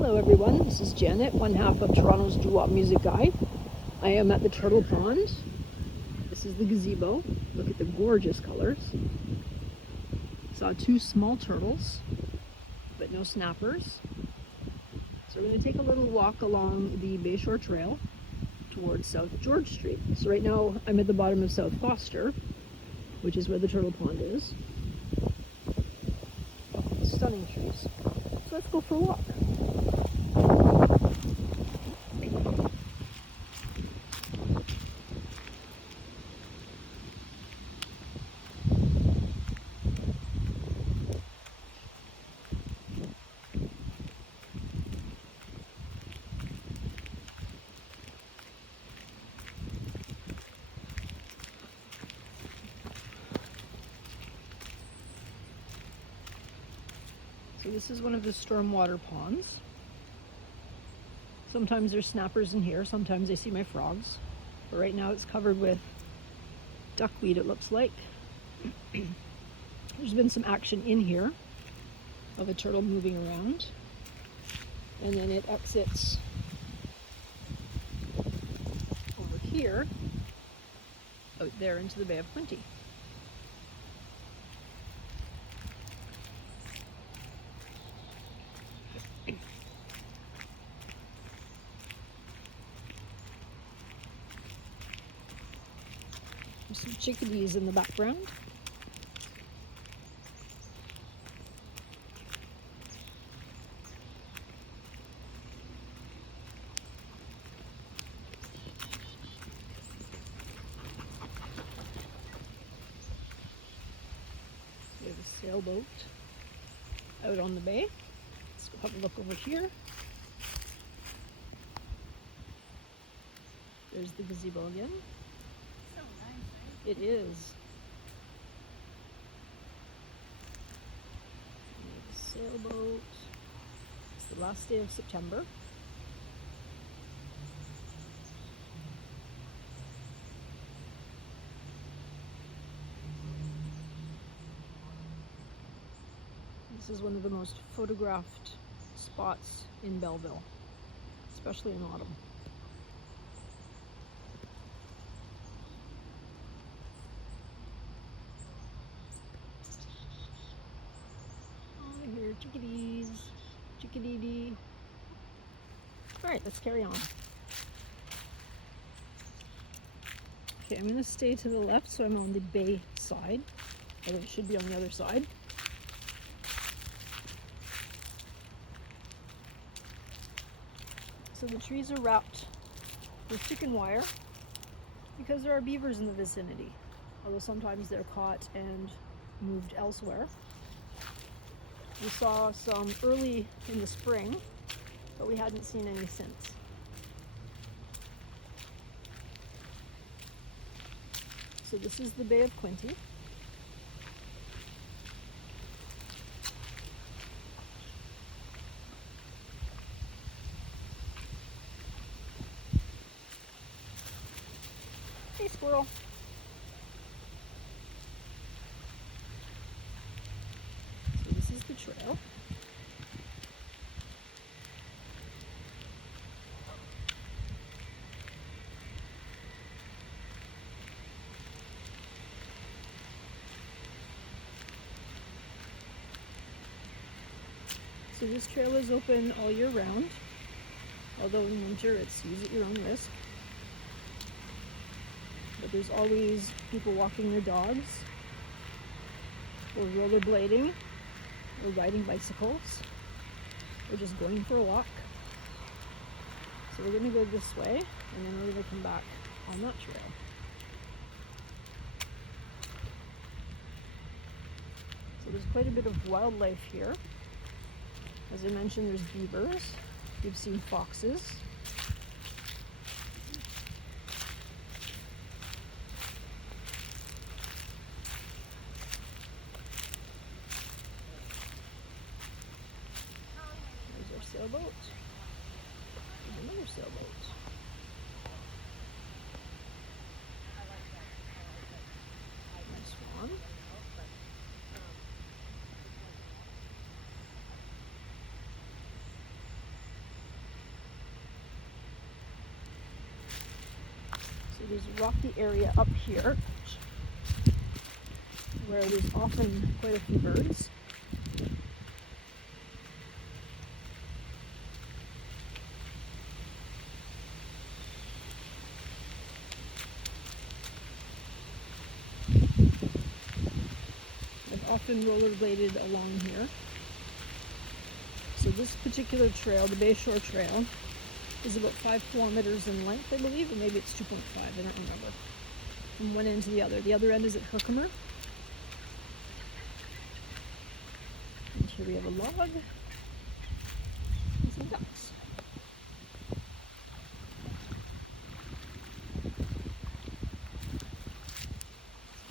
Hello everyone, this is Janet, one half of Toronto's doo-wop music guide. I am at the Turtle Pond. This is the gazebo. Look at the gorgeous colors. Saw two small turtles, but no snappers. So we're going to take a little walk along the Bayshore Trail towards South George Street. So right now I'm at the bottom of South Foster, which is where the Turtle Pond is. Stunning trees. So let's go for a walk. So this is one of the stormwater ponds. Sometimes there's snappers in here, sometimes I see my frogs. But right now it's covered with duckweed, it looks like. There's been some action in here of a turtle moving around. And then it exits over here, out there into the Bay of Quinte. There's some chickadees in the background. We have a sailboat out on the bay. Let's go have a look over here. There's the gazebo again. So nice, right? It is. We have a sailboat. It's the last day of September. This is one of the most photographed spots in Belleville, especially in autumn. Oh, I hear chickadees, chickadee. All right, let's carry on. Okay, I'm gonna stay to the left so I'm on the bay side, although it should be on the other side. So the trees are wrapped with chicken wire because there are beavers in the vicinity, although sometimes they're caught and moved elsewhere. We saw some early in the spring, but we hadn't seen any since. So this is the Bay of Quinte. Hey, squirrel. So this is the trail. So this trail is open all year round, although in winter it's use at your own risk. But there's always people walking their dogs, or rollerblading, or riding bicycles, or just going for a walk. So we're going to go this way, and then we're going to come back on that trail. So there's quite a bit of wildlife here. As I mentioned, there's beavers. We've seen foxes. There's our sailboat. There's another sailboat. Nice swan. there's a rocky area up here where there's often quite a few birds. I've often rollerbladed along here. So this particular trail, the Bayshore Trail, is about 5 kilometers in length, I believe, or maybe it's 2.5, I don't remember. From one end to the other. The other end is at Herkimer. And here we have a log and some ducks.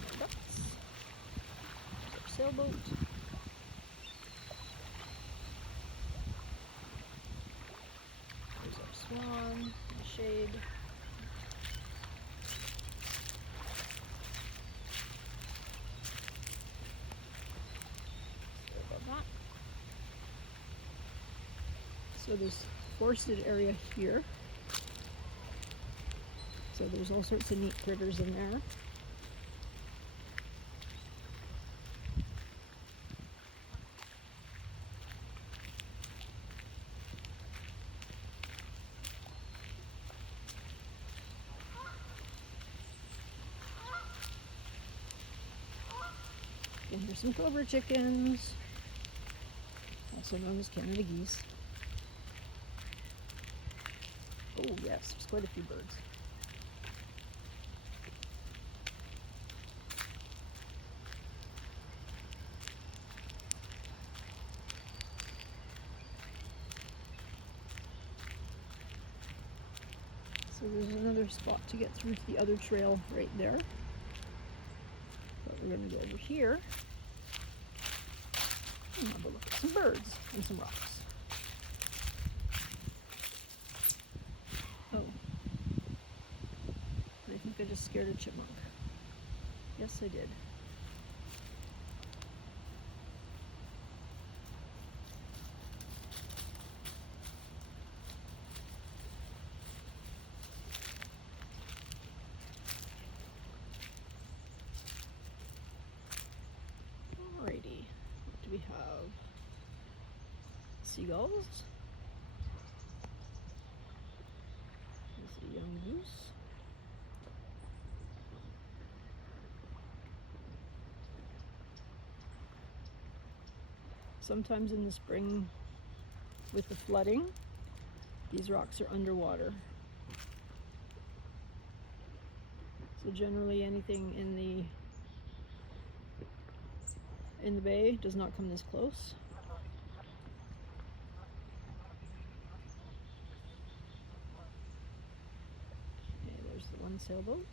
More ducks. There's our sailboat. There's our swan, the shade. So there's forested area here. So there's all sorts of neat critters in there. And here's some clover chickens, also known as Canada geese. Oh yes, there's quite a few birds. So there's another spot to get through to the other trail right there. But we're going to go over here and have a look at some birds and some rocks. Oh, I think I just scared a chipmunk. Yes, I did. Alrighty, what do we have? Seagulls. There's a young goose. Sometimes in the spring, with the flooding, these rocks are underwater. So generally anything in the bay does not come this close. Okay, there's the one sailboat.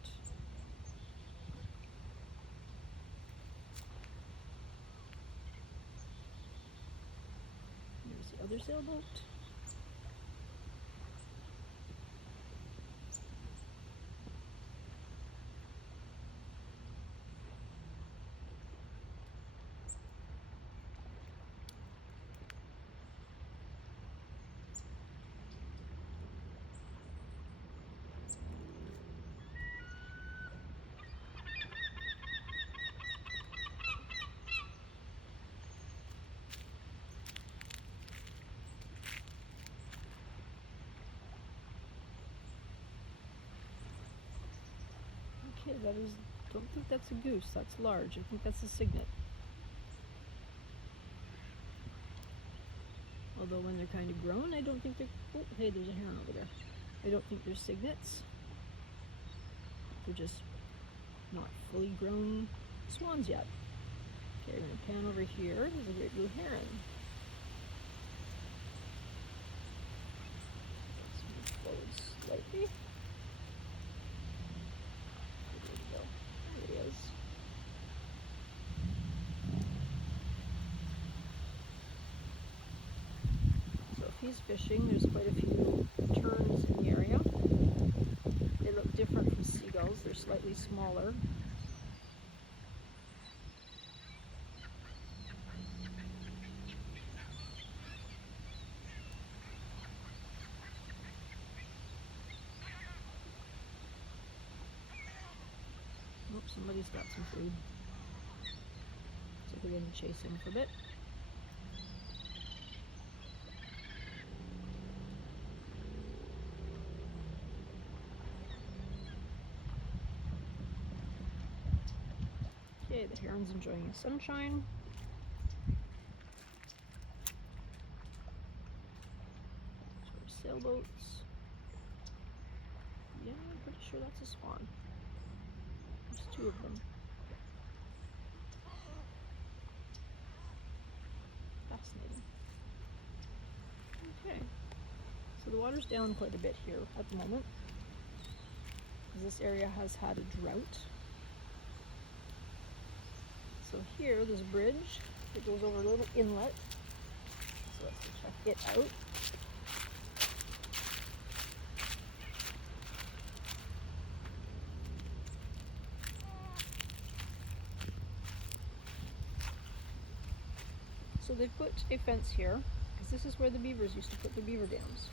There's the other sailboat. Okay, don't think that's a goose, that's large. I think that's a cygnet. Although when they're kind of grown, I don't think they're, oh, hey, there's a heron over there. I don't think they're cygnets. They're just not fully grown swans yet. Okay, we're gonna pan over here. There's a great blue heron. Let's move forward slightly. There he is. So if he's fishing, there's quite a few terns in the area. They look different from seagulls. They're slightly smaller. somebody's got some food. So we're going to chase him for a bit. Okay, the heron's enjoying the sunshine. Sailboats. Yeah, I'm pretty sure that's a swan. There's two of them. Fascinating. Okay, so the water's down quite a bit here at the moment, because this area has had a drought. So here, there's a bridge that goes over a little inlet. So let's check it out. So they've put a fence here, because this is where the beavers used to put their beaver dams,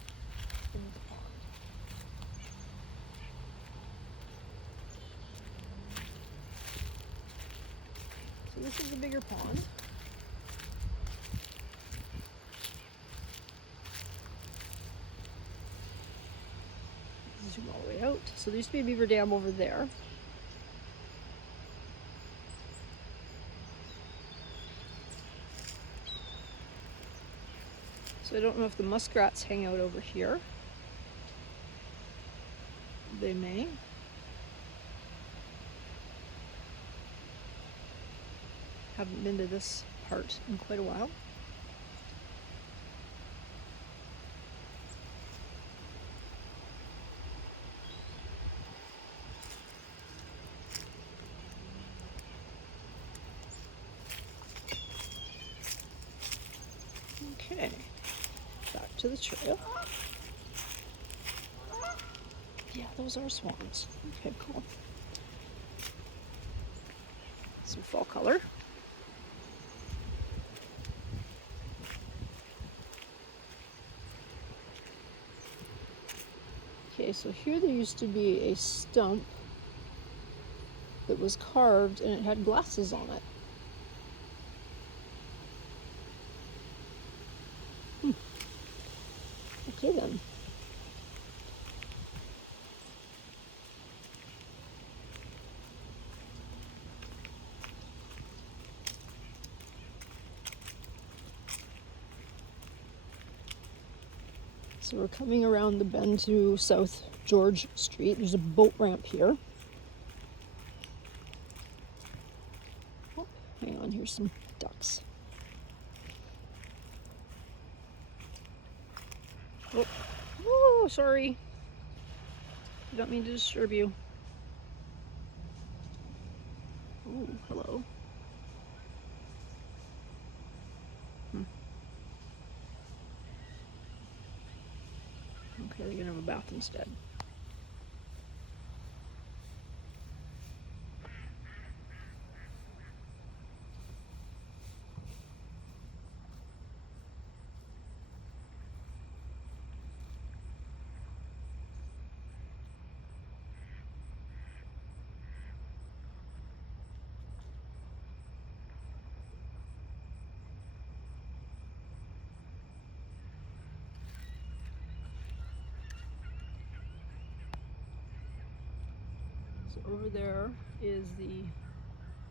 in this pond. So this is a bigger pond. Zoom all the way out. So there used to be a beaver dam over there. So I don't know if the muskrats hang out over here. They may. Haven't been to this part in quite a while. Okay, back to the trail. Yeah, those are swans. Okay, cool. Some fall color. Okay, so here there used to be a stump that was carved and it had glasses on it. Okay then. So we're coming around the bend to South George Street. There's a boat ramp here. Oh, hang on, here's some ducks. Oh, oh, sorry. I don't mean to disturb you. Oh, hello. Okay, they're gonna have a bath instead. So over there is the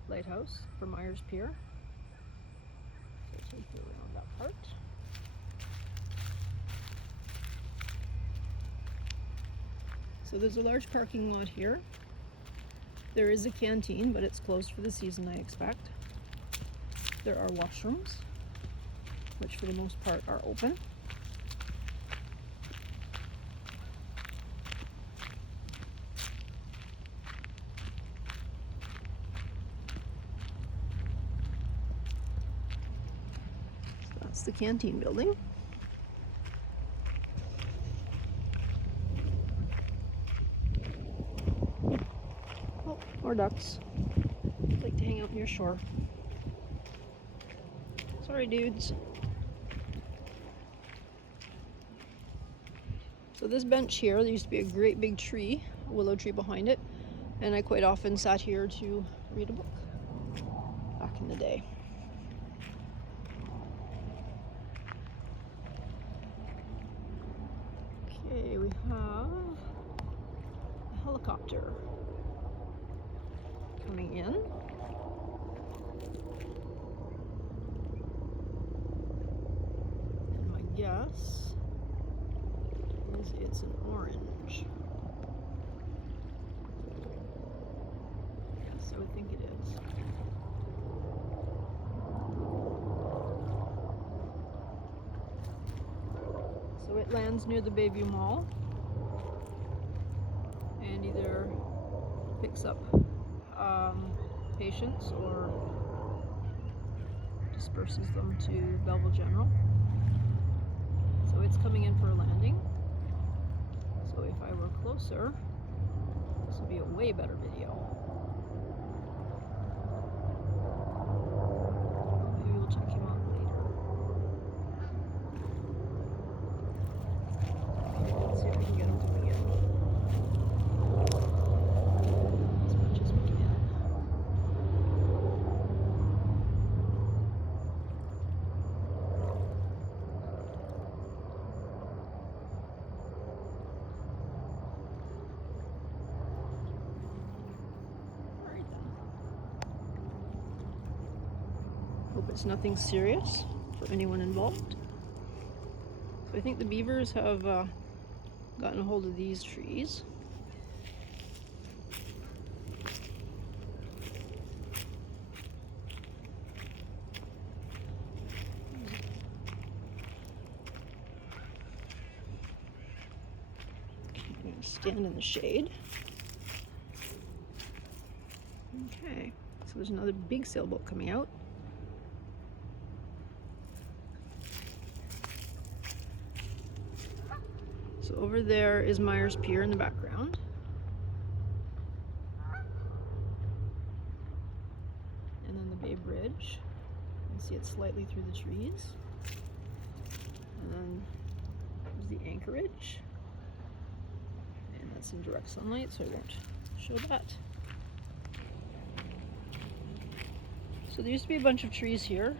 lighthouse for Myers Pier. So I'll take you around that part. So there's a large parking lot here. There is a canteen, but it's closed for the season, I expect. There are washrooms, which for the most part are open. That's the canteen building. Oh, more ducks. Like to hang out near shore. Sorry, dudes. So this bench here, there used to be a great big tree, a willow tree behind it, And I quite often sat here to read a book back in the day. Okay, we have a helicopter coming in. And my guess is it's an orange. Yes, I would think it is. So it lands near the Belleville Mall and either picks up patients or disperses them to Belleville General. So it's coming in for a landing. So if I were closer, this would be a way better video. Maybe we'll check him out later. Let's see if we can get him coming in. As much as we can. Alright then. Hope it's nothing serious for anyone involved. So I think the beavers have gotten a hold of these trees. I'm going to stand in the shade. Okay, so there's another big sailboat coming out. So over there is Myers Pier in the background. And then the Bay Bridge. You can see it slightly through the trees. And then there's the anchorage. And that's in direct sunlight, so I won't show that. So there used to be a bunch of trees here.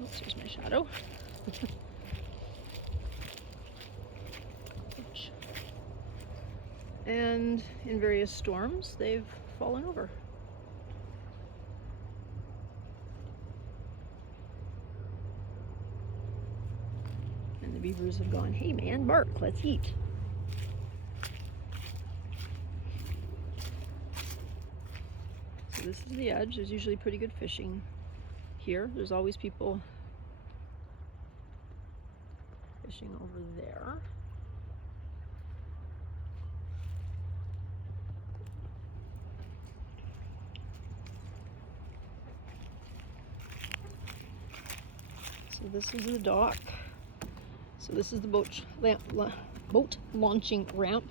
Oops, there's my shadow. And in various storms, they've fallen over. And the beavers have gone, hey man, bark, let's eat. So this is the edge. There's usually pretty good fishing here. There's always people fishing over there. So this is the dock. So this is the boat launching ramp,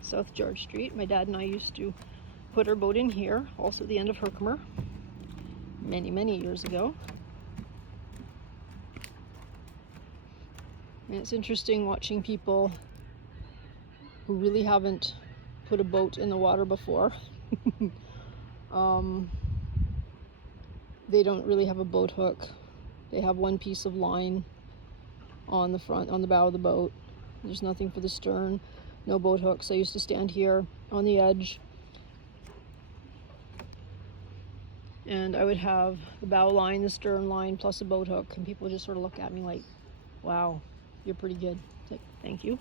South George Street. My dad and I used to put our boat in here, also the end of Herkimer, many years ago. And it's interesting watching people who really haven't put a boat in the water before. They don't really have a boat hook. They have one piece of line on the front, on the bow of the boat. There's nothing for the stern, no boat hooks. I used to stand here on the edge and I would have the bow line, the stern line, plus a boat hook, and people just sort of look at me like, wow, you're pretty good. It's like, thank you.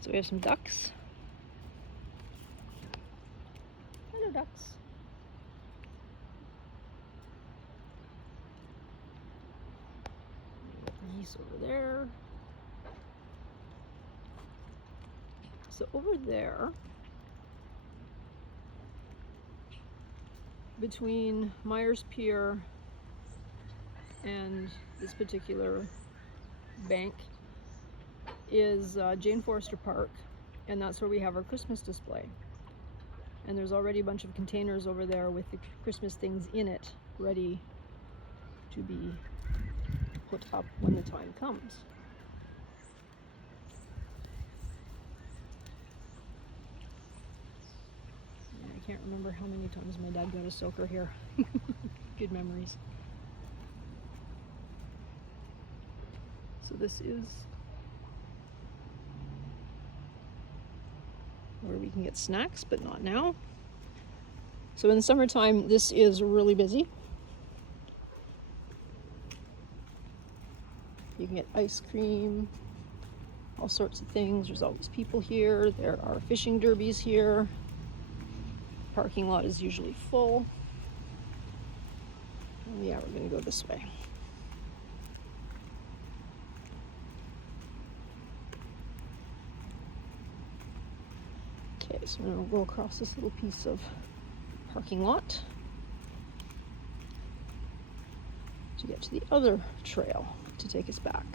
So we have some ducks. Hello, ducks. Geese over there. So over there, between Myers Pier and this particular bank is Jane Forrester Park, and that's where we have our Christmas display. And there's already a bunch of containers over there with the Christmas things in it, ready to be put up when the time comes. can't remember how many times my dad got a soaker here. Good memories. So this is where we can get snacks, but not now. So in the summertime, this is really busy. You can get ice cream, all sorts of things. There's always people here. There are fishing derbies here. Parking lot is usually full. Oh yeah, we're gonna go this way. Okay, so we'll go across this little piece of parking lot to get to the other trail to take us back.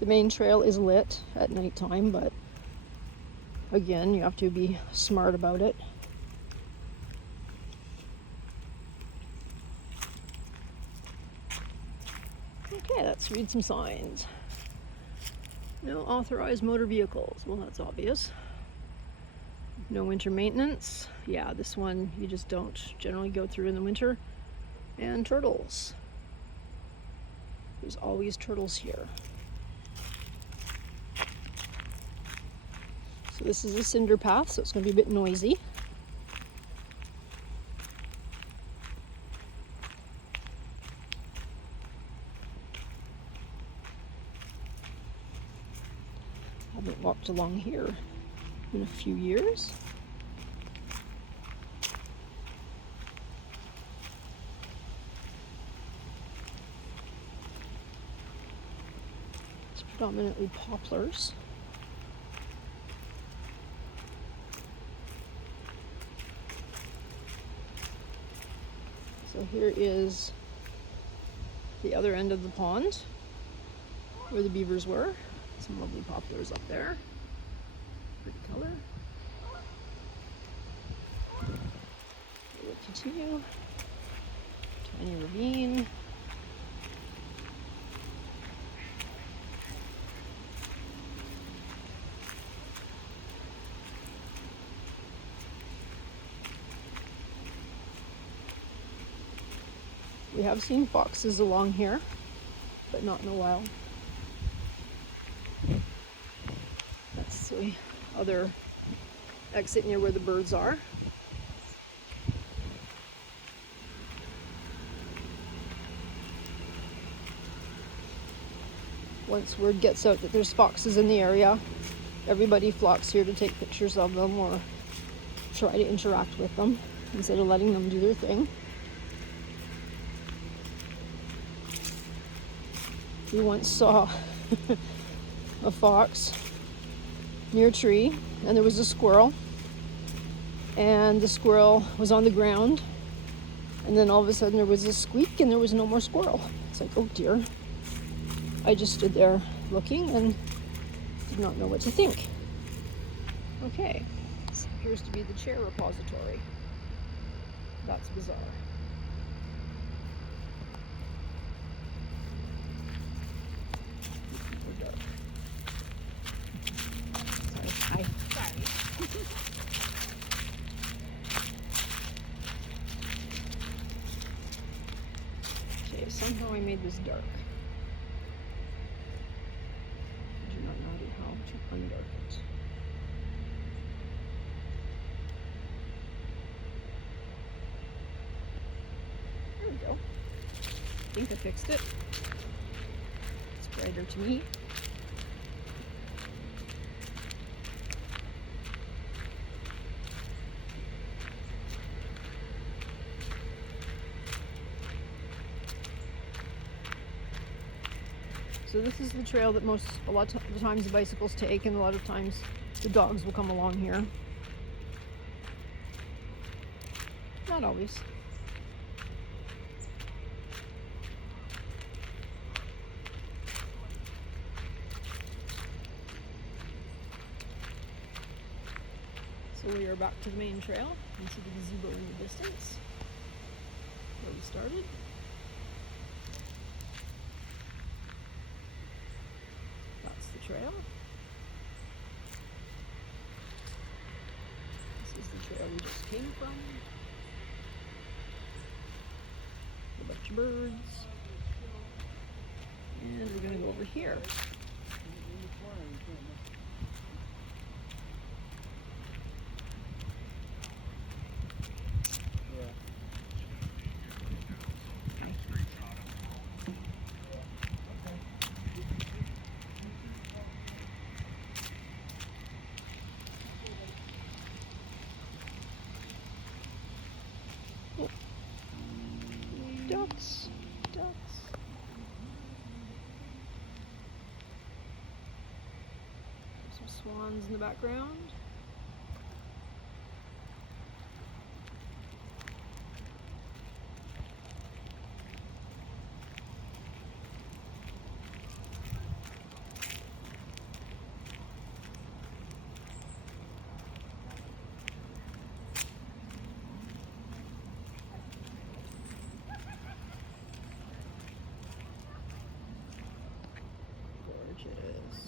The main trail is lit at nighttime, but again, you have to be smart about it. Okay, let's read some signs. No authorized motor vehicles. Well, that's obvious. No winter maintenance. Yeah, this one you just don't generally go through in the winter. And turtles. There's always turtles here. So this is a cinder path, so it's going to be a bit noisy. I haven't walked along here in a few years. It's predominantly poplars. So here is the other end of the pond where the beavers were. Some lovely poplars up there. Pretty color. We'll continue. Tiny ravine. We have seen foxes along here, but not in a while. That's the other exit near where the birds are. Once word gets out that there's foxes in the area, everybody flocks here to take pictures of them or try to interact with them instead of letting them do their thing. We once saw a fox near a tree, and there was a squirrel, and the squirrel was on the ground, and then all of a sudden there was a squeak and there was no more squirrel. It's like, oh dear. I just stood there looking and did not know what to think. Okay, this appears to be the chair repository. That's bizarre. Sorry. Okay, somehow I made this dark. I do not know how to undark it. There we go. I think I fixed it. It's brighter to me. So this is the trail that a lot of the times the bicycles take, and a lot of times the dogs will come along here. Not always. So we are back to the main trail. You can see the gazebo in the distance, where we started. That's the trail. where we just came from. A bunch of birds. And we're gonna go over here. Ducks. Some swans in the background. Gorgeous.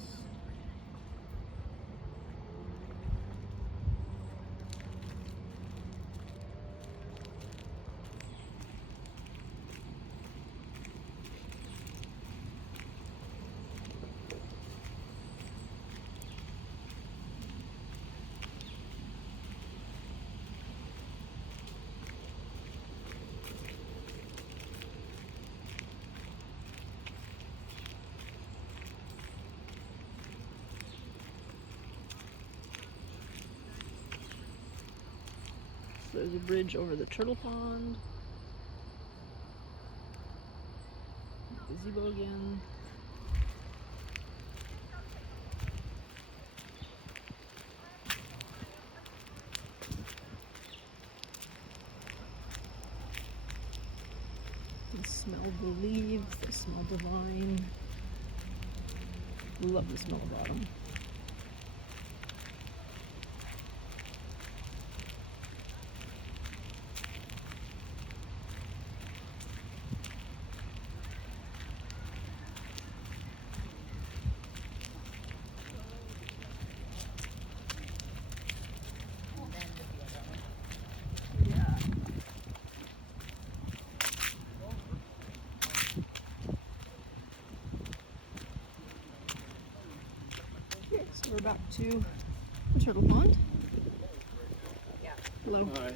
So there's a bridge over the turtle pond. Gazebo again. You smell the leaves, they smell divine. Love the smell of autumn. Okay, so we're back to the turtle pond. Hello. Hi.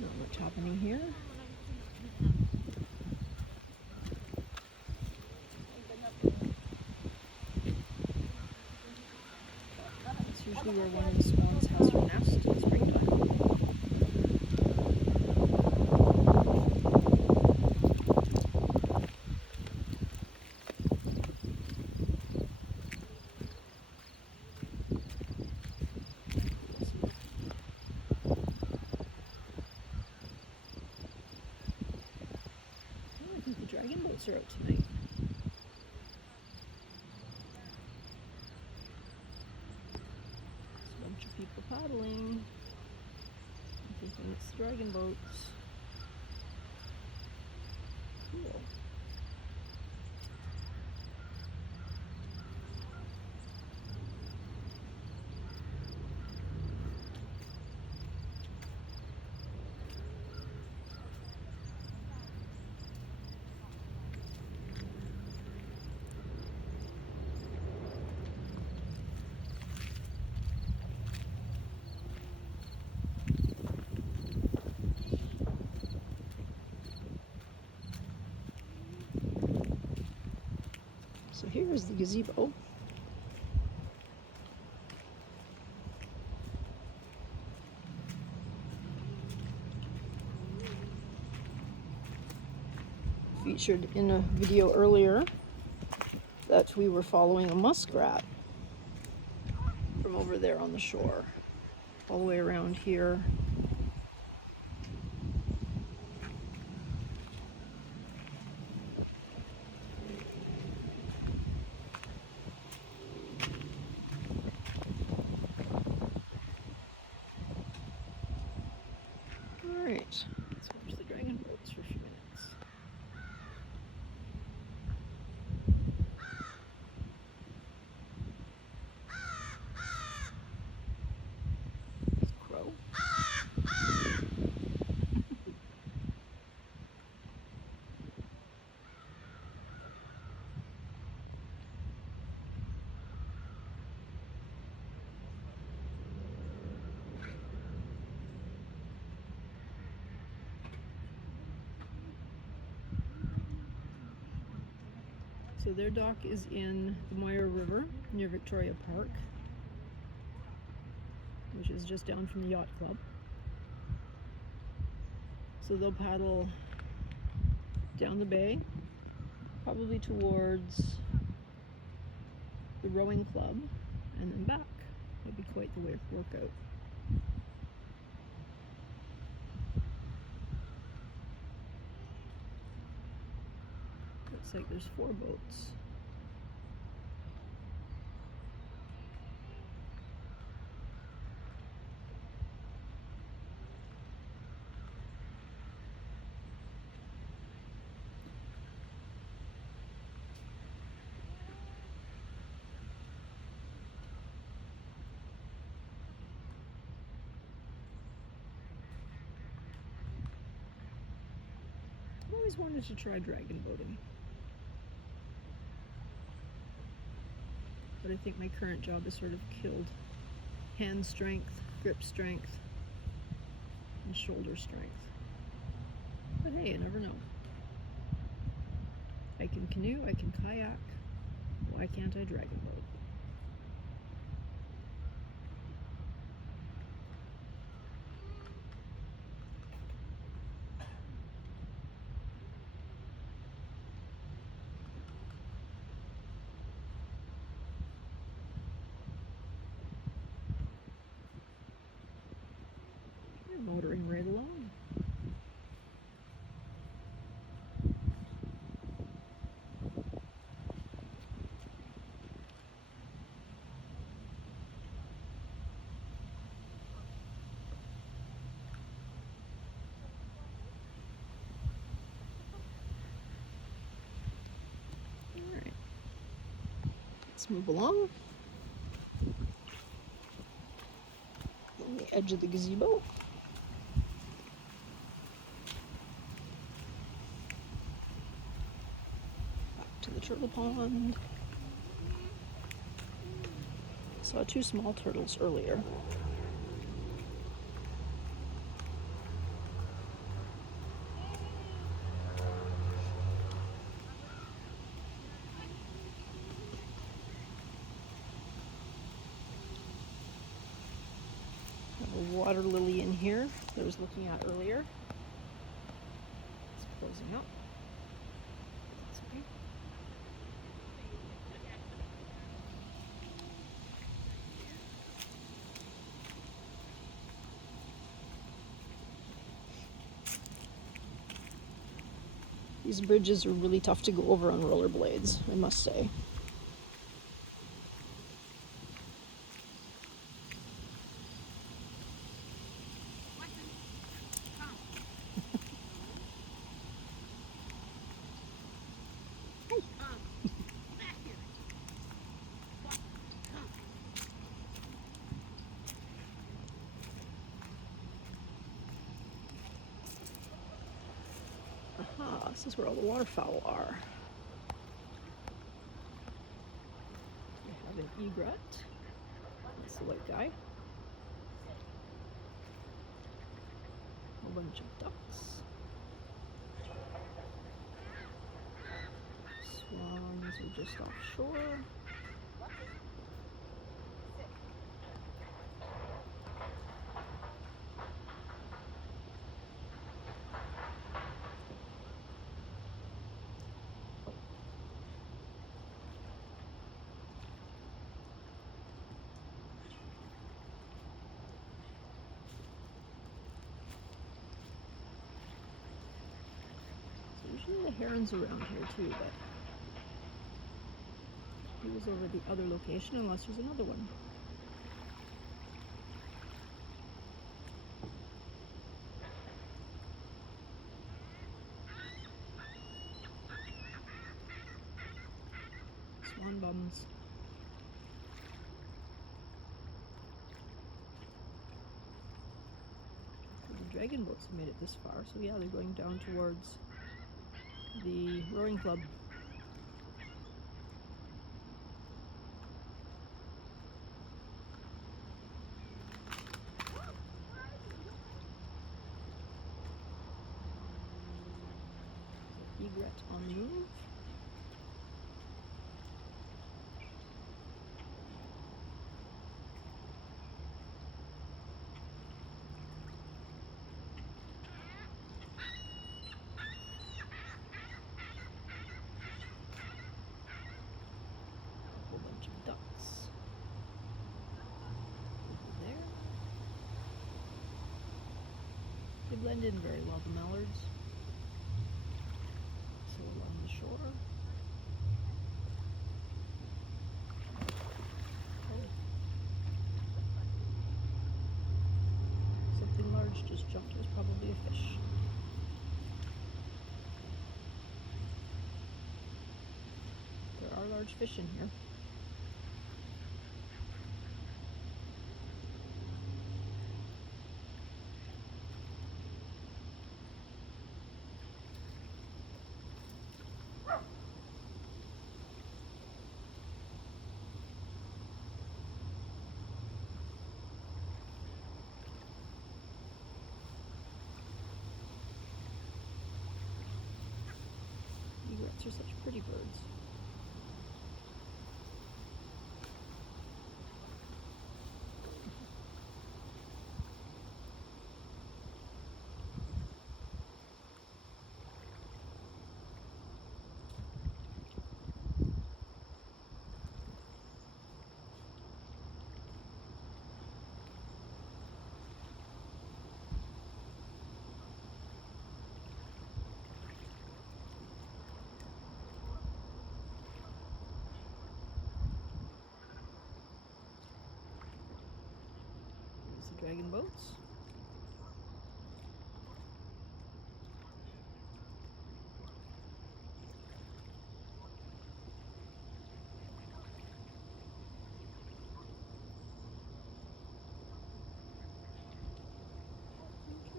Not much happening here. It's usually where one of the swans has her nest in springtime. I think the dragon boats are out tonight. There's a bunch of people paddling. I think it's dragon boats. Cool. So here's the gazebo. Featured in a video earlier that we were following a muskrat from over there on the shore, all the way around here. So their dock is in the Moira River near Victoria Park, which is just down from the yacht club. So they'll paddle down the bay, probably towards the rowing club, and then back. It'll be quite the workout. Looks like there's 4 boats. I always wanted to try dragon boating, but I think my current job has sort of killed hand strength, grip strength, and shoulder strength. But hey, you never know. I can canoe, I can kayak. Why can't I dragon boat? You're motoring right along. Alright, let's move along. On the edge of the gazebo. Back to the turtle pond. Saw 2 small turtles earlier. Have a water lily in here that I was looking at earlier. It's closing up. That's okay. These bridges are really tough to go over on rollerblades, I must say. Aha, this is where all the waterfowl are. We have an egret. That's the white guy. A bunch of ducks. Swans are just offshore. Usually the heron's around here too, but he was over the other location unless there's another one. Swan bums. The dragon boats have made it this far, so yeah, they're going down towards the rowing club. Egret on the move. blend in very well, the mallards. So along the shore. Something large just jumped. It was probably a fish. There are large fish in here. Egrets are such pretty birds. There's the dragon boats.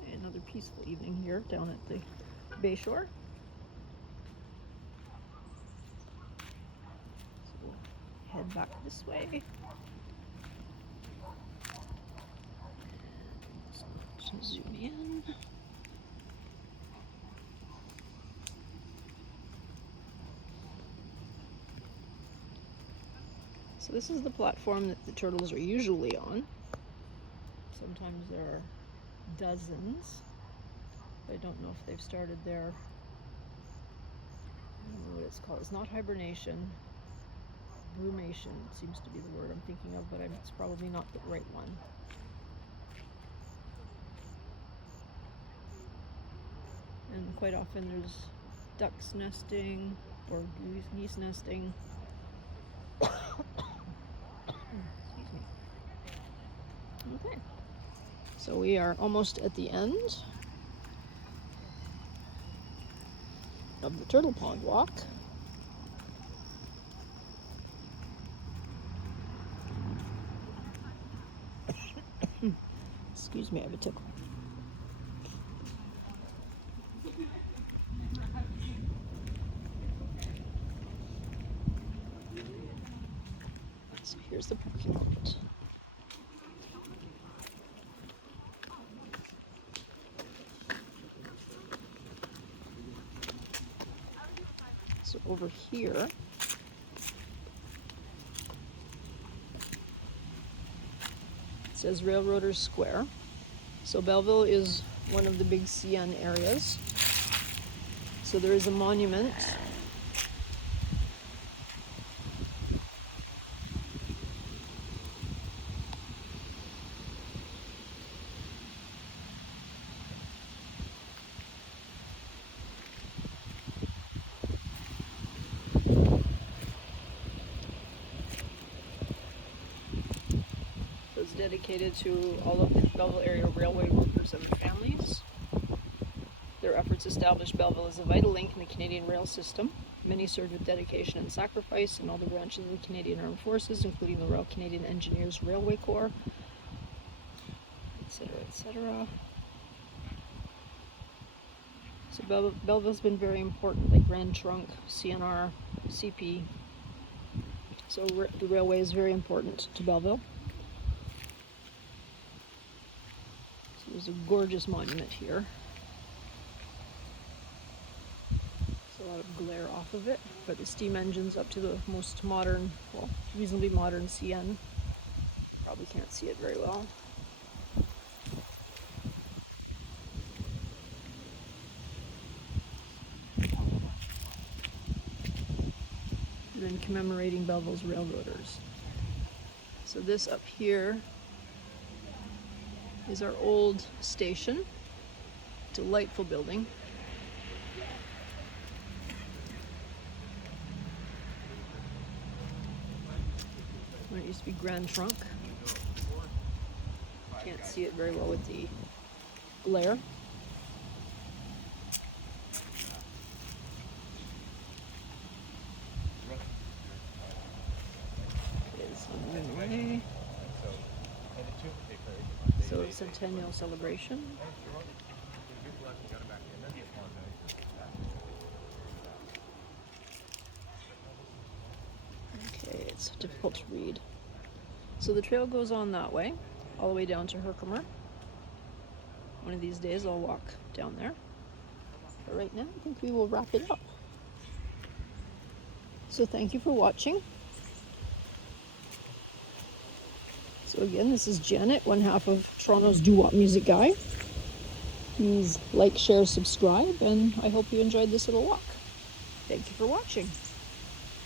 Okay, another peaceful evening here down at the bay shore. So we'll head back this way. So zoom in. So this is the platform that the turtles are usually on. Sometimes there are dozens. I don't know if they've started their, I don't know what it's called. It's not hibernation. Brumation seems to be the word I'm thinking of, but it's probably not the right one. And quite often there's ducks nesting or geese nesting. Excuse me. Okay, so we are almost at the end of the turtle pond walk. Excuse me, I have a tickle. So here's the parking lot. So over here, it says Railroaders Square. So Belleville is one of the big CN areas. So there is a monument that's dedicated to all of the Belleville area railway workers and their families. Their efforts established Belleville as a vital link in the Canadian rail system. Many served with dedication and sacrifice in all the branches of the Canadian Armed Forces, including the Royal Canadian Engineers Railway Corps, etc., etc. So Belleville's been very important, like Grand Trunk, CNR, CP. So the railway is very important to Belleville. So there's a gorgeous monument here. A lot of glare off of it, but the steam engines up to the most modern, well, reasonably modern CN. Probably can't see it very well. And then commemorating Belleville's railroaders. So this up here is our old station. Delightful building. It used to be Grand Trunk. Can't see it very well with the glare. It's on the way. So centennial celebration. Okay, it's difficult to read. So the trail goes on that way, all the way down to Herkimer. One of these days I'll walk down there. But right now I think we will wrap it up. So thank you for watching. So again, this is Janet, one half of Toronto's doo-wop music guy. Please like, share, subscribe, and I hope you enjoyed this little walk. Thank you for watching.